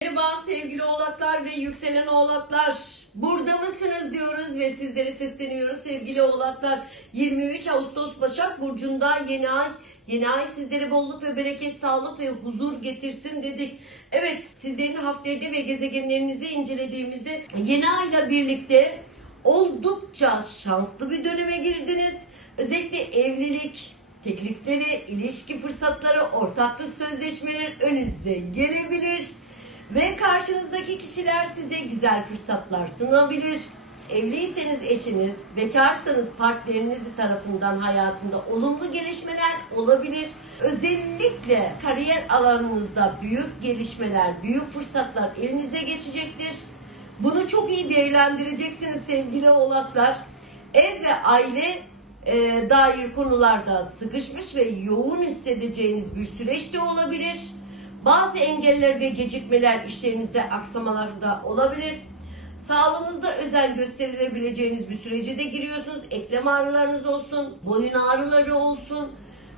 Merhaba sevgili oğlaklar ve yükselen oğlaklar. Burada mısınız diyoruz ve sizlere sesleniyoruz sevgili oğlaklar. 23 Ağustos Başak Burcu'nda yeni ay. Yeni ay sizlere bolluk ve bereket, sağlık ve huzur getirsin dedik. Evet sizlerin harflerini ve gezegenlerinizi incelediğimizde yeni ayla birlikte oldukça şanslı bir döneme girdiniz. Özellikle evlilik, teklifleri, ilişki fırsatları, ortaklık sözleşmeleri önünüze gelebilir. Ve karşınızdaki kişiler size güzel fırsatlar sunabilir. Evliyseniz eşiniz, bekarsanız partneriniz tarafından hayatında olumlu gelişmeler olabilir. Özellikle kariyer alanınızda büyük gelişmeler, büyük fırsatlar elinize geçecektir. Bunu çok iyi değerlendireceksiniz sevgili oğlaklar. Ev ve aile e, dair konularda sıkışmış ve yoğun hissedeceğiniz bir süreç de olabilir. Bazı engeller ve gecikmeler işlerinizde aksamalar da olabilir. Sağlığınızda özel gösterilebileceğiniz bir sürece de giriyorsunuz. Eklem ağrılarınız olsun, boyun ağrıları olsun,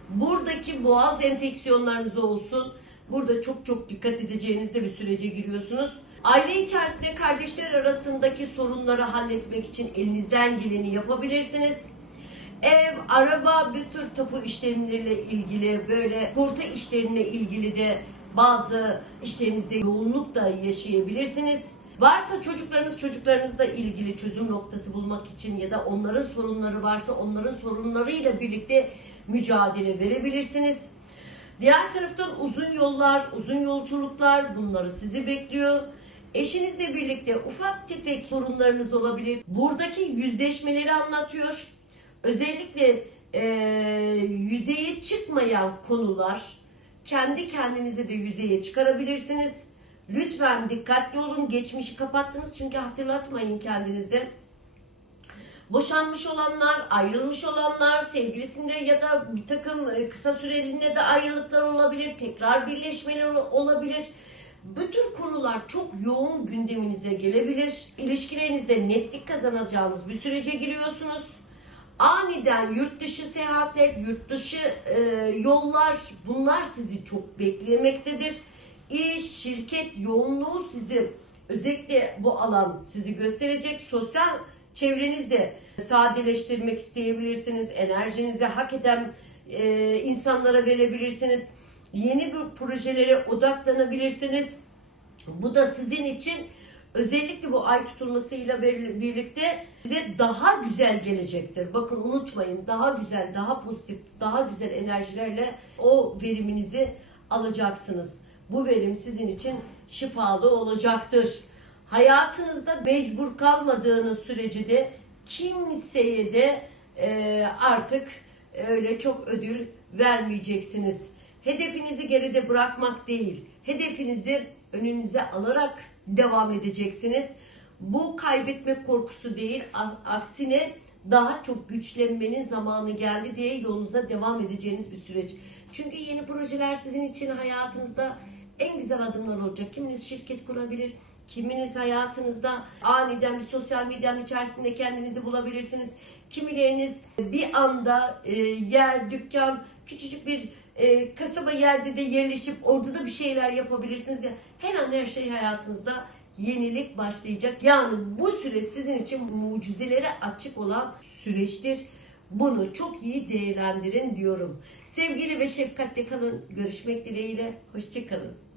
buradaki boğaz enfeksiyonlarınız olsun. Burada çok çok dikkat edeceğiniz de bir sürece giriyorsunuz. Aile içerisinde kardeşler arasındaki sorunları halletmek için elinizden geleni yapabilirsiniz. Ev, araba, bir tür tapu işlemleriyle ilgili böyle kurta işlerine ilgili de bazı işlerinizde yoğunluk da yaşayabilirsiniz. Varsa çocuklarınız çocuklarınızla ilgili çözüm noktası bulmak için ya da onların sorunları varsa onların sorunlarıyla birlikte mücadele verebilirsiniz. Diğer taraftan uzun yollar, uzun yolculuklar bunları sizi bekliyor. Eşinizle birlikte ufak tefek sorunlarınız olabilir. Buradaki yüzleşmeleri anlatıyor. Özellikle e, yüzeye çıkmayan konular kendi kendinize de yüzeye çıkarabilirsiniz. Lütfen dikkatli olun. Geçmişi kapattınız çünkü hatırlatmayın kendinizde. Boşanmış olanlar, ayrılmış olanlar, sevgilisinde ya da bir takım e, kısa süreliğine de ayrılıklar olabilir, tekrar birleşmeler olabilir. Bu tür konular çok yoğun gündeminize gelebilir. İlişkilerinizde netlik kazanacağınız bir sürece giriyorsunuz. Aniden yurt dışı seyahatler, yurt dışı e, yollar bunlar sizi çok beklemektedir. İş, şirket yoğunluğu sizi özellikle bu alan sizi gösterecek. Sosyal çevrenizde sadeleştirmek isteyebilirsiniz. Enerjinizi hak eden e, insanlara verebilirsiniz. Yeni bir projelere odaklanabilirsiniz. Bu da sizin için özellikle bu ay tutulmasıyla bir- birlikte size daha güzel gelecektir. Bakın unutmayın daha güzel, daha pozitif, daha güzel enerjilerle o veriminizi alacaksınız. Bu verim sizin için şifalı olacaktır. Hayatınızda mecbur kalmadığınız sürece de kimseye de e, artık öyle çok ödül vermeyeceksiniz. Hedefinizi geride bırakmak değil, hedefinizi önünüze alarak devam edeceksiniz. Bu kaybetme korkusu değil, aksine daha çok güçlenmenin zamanı geldi diye yolunuza devam edeceğiniz bir süreç. Çünkü yeni projeler sizin için hayatınızda en güzel adımlar olacak. Kiminiz şirket kurabilir, kiminiz hayatınızda aniden bir sosyal medyanın içerisinde kendinizi bulabilirsiniz. Kimileriniz bir anda e, yer, dükkan, küçücük bir e, kasaba yerde de yerleşip orada da bir şeyler yapabilirsiniz. Ya, her an her şey hayatınızda yenilik başlayacak. Yani bu süreç sizin için mucizelere açık olan süreçtir. Bunu çok iyi değerlendirin diyorum. Sevgili ve şefkatle kalın. Görüşmek dileğiyle. Hoşçakalın.